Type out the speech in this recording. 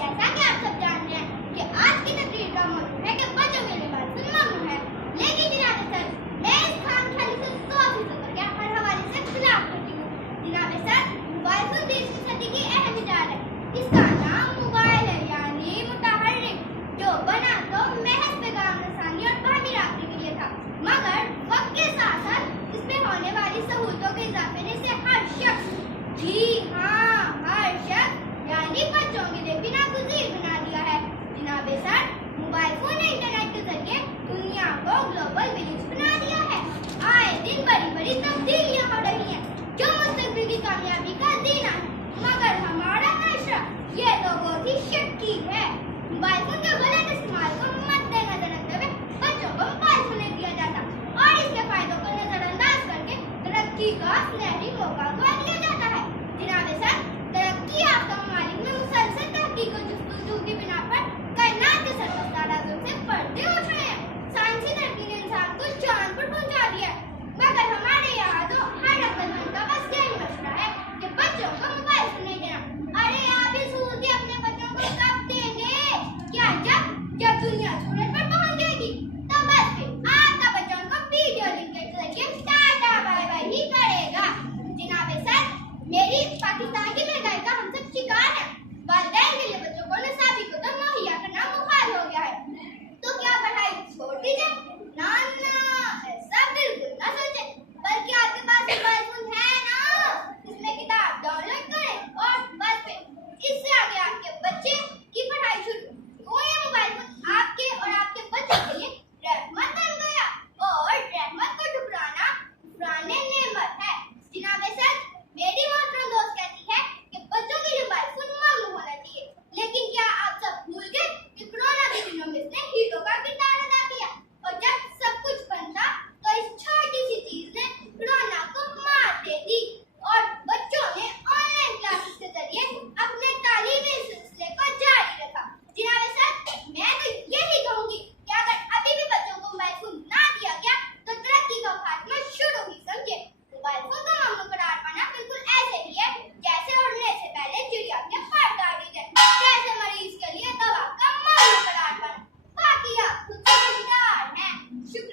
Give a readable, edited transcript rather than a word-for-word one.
जैसा कि आप सब जानते हैं कि आज की तकरीर का मौजूद है कि बच्चों के लिबास ममनू है, लेकिन जनाब सर मैं इस खामख्याली से 100% करके हर हवाले से खिलाफ करती हूँ। जनाब सर, मोबाइल फोन 20वीं सदी की अहम इजाद है। इसका